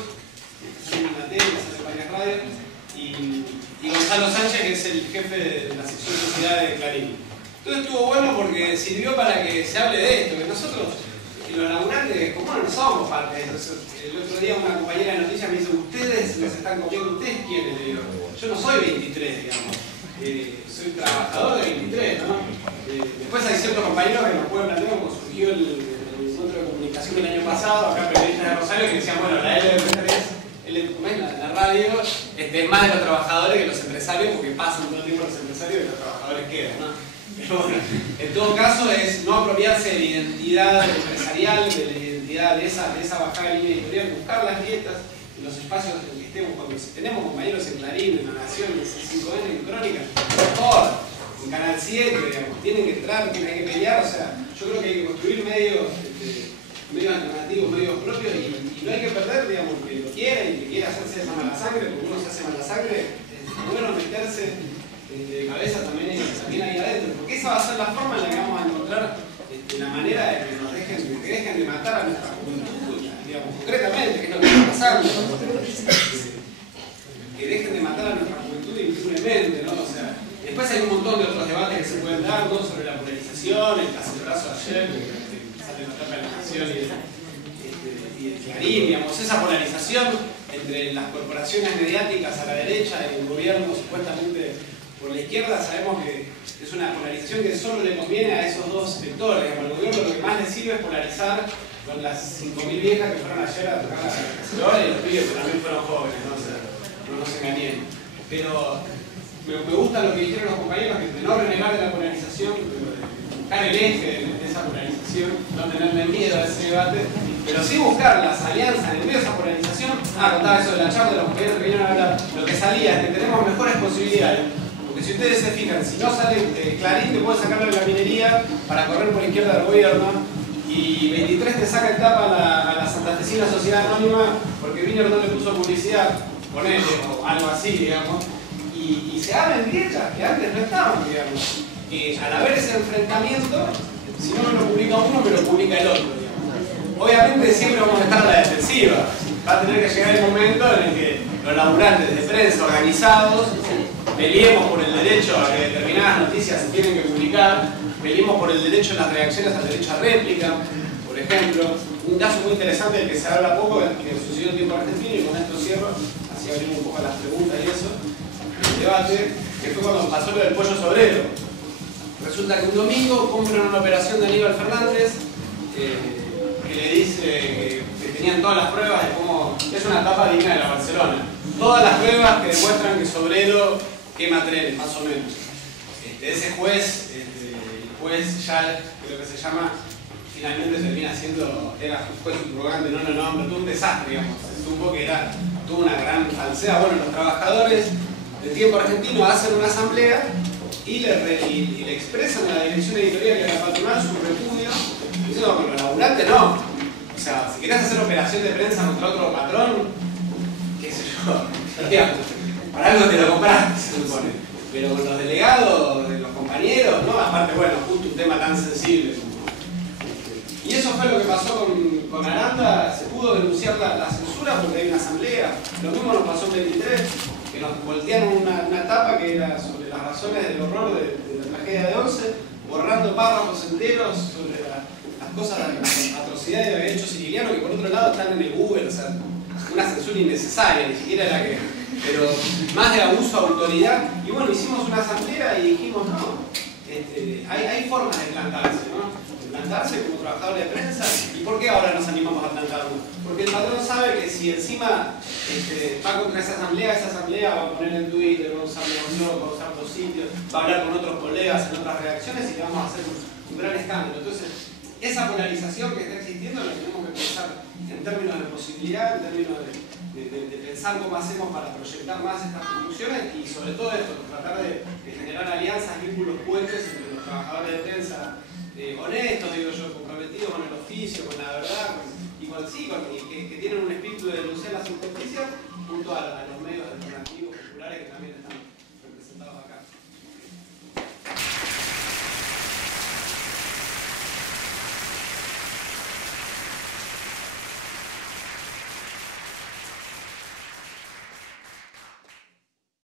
que sale en la tele, que sale en varias radios, y Gonzalo Sánchez, que es el jefe de la sección de sociedad de Clarín. Entonces estuvo bueno porque sirvió para que se hable de esto, que nosotros, los laburantes comunes, no somos parte de eso. El otro día una compañera de noticias me dice, ustedes los están comiendo, ¿ustedes quiénes? Le digo, yo no soy 23, digamos. Soy trabajador de 23, ¿no? Después hay ciertos compañeros que nos pueden plantear como surgió el Centro de Comunicación del año pasado, acá periodistas de Rosario, que decían, bueno, la LP3, la radio, es más de los trabajadores que los empresarios, porque pasan todo el tiempo los empresarios y los trabajadores quedan, ¿no? Pero bueno, en todo caso es no apropiarse de la identidad empresarial, de la identidad de esa bajada de línea editorial, buscar las grietas en los espacios en que estemos, cuando tenemos compañeros en Clarín, en La Nación, en C5N, en Crónica, mejor, en Canal 7, digamos, tienen que entrar, hay que pelear, o sea, yo creo que hay que construir medios alternativos, medios propios, y no hay que perder, digamos, que lo quiera y que quiera hacerse esa mala sangre, porque uno se hace mala sangre, es bueno meterse de cabeza también ahí adentro, porque esa va a ser la forma en la que vamos a encontrar la manera de que nos dejen de matar a nuestra juventud, digamos, concretamente, que es lo que está pasando, que dejen de matar a nuestra juventud impunemente, ¿no? O sea, después hay un montón de otros debates que se pueden dar, ¿no? Sobre la polarización, el cacerolazo de ayer, que sale en la tapa de La Nación y el Clarín, digamos, esa polarización entre las corporaciones mediáticas a la derecha y el gobierno supuestamente por la izquierda, sabemos que es una polarización que solo le conviene a esos dos sectores. Al gobierno lo que más le sirve es polarizar con las 5.000 viejas que fueron ayer a tocar la cacerola y los pibes que también fueron jóvenes, ¿no? O sea, no nos engañemos. Pero me gusta lo que dijeron los compañeros, que de no renegar de la polarización, de buscar el eje de esa polarización, no tenerle miedo a ese debate, pero sí buscar las alianzas en medio de esa polarización. Contaba eso de la charla de los compañeros que vinieron a hablar. Lo que salía es que tenemos mejores posibilidades. Si ustedes se fijan, si no sale Clarín te puede sacarlo de la minería para correr por la izquierda del gobierno, y 23 te saca en tapa a la santafesina Sociedad Anónima porque Wiener no le puso publicidad, ponele, o algo así, digamos, y se abren grietas que antes no estaban, digamos, que al haber ese enfrentamiento, si no lo publica uno, me lo publica el otro, digamos. Obviamente siempre vamos a estar a la defensiva, va a tener que llegar el momento en el que los laburantes de prensa organizados peleemos por el derecho a que determinadas noticias se tienen que publicar, peleemos por el derecho a las reacciones al derecho a réplica, por ejemplo. Un caso muy interesante del que se habla poco, que sucedió en tiempo argentino, y con esto cierro, así abrimos un poco las preguntas y eso, el debate, que fue cuando pasó lo del pollo sobrero. Resulta que un domingo compran una operación de Aníbal Fernández, que le dice que tenían todas las pruebas de cómo es una tapa digna de la Barcelona. Todas las pruebas que demuestran que Sobrero quema trenes, más o menos. Ese juez, el juez ya, creo que se llama, finalmente termina siendo, era un juez subrogante, no, pero tuvo un desastre, digamos. Se supo que tuvo una gran falsedad. Bueno, los trabajadores de Tiempo Argentino hacen una asamblea y le expresan a la dirección editorial y a la patronal su repudio, diciendo que los laburantes no. O sea, si querés hacer operación de prensa contra otro patrón, qué sé yo, digamos, para algo te lo compraste, se supone. Pero con los delegados, de los compañeros, ¿no? Aparte, bueno, justo un tema tan sensible. Y eso fue lo que pasó con Aranda. Se pudo denunciar la censura porque hay una asamblea. Lo mismo nos pasó en 23, que nos voltearon una etapa que era sobre las razones del horror de la tragedia de 11, borrando párrafos enteros sobre las cosas, las atrocidades que había hecho Siciliano, que por otro lado están en el Google, o sea, una censura innecesaria, ni siquiera era que... pero más de abuso de autoridad. Y bueno, hicimos una asamblea y dijimos, no, hay formas de plantarse, ¿no? De plantarse como trabajador de prensa. ¿Y por qué ahora nos animamos a plantarnos? Porque el patrón sabe que si encima va contra esa asamblea va a poner en Twitter, va a usar un blog, va a usar otros sitios, va a hablar con otros colegas en otras redacciones y le vamos a hacer un gran escándalo. Entonces, esa polarización que está existiendo la tenemos que pensar en términos de posibilidad, en términos de pensar cómo hacemos para proyectar más estas producciones y sobre todo esto, tratar de generar alianzas, vínculos, puentes entre los trabajadores de prensa honestos, digo yo, comprometidos con el oficio, con la verdad, que tienen un espíritu de denunciar las injusticias junto a los medios alternativos populares que también están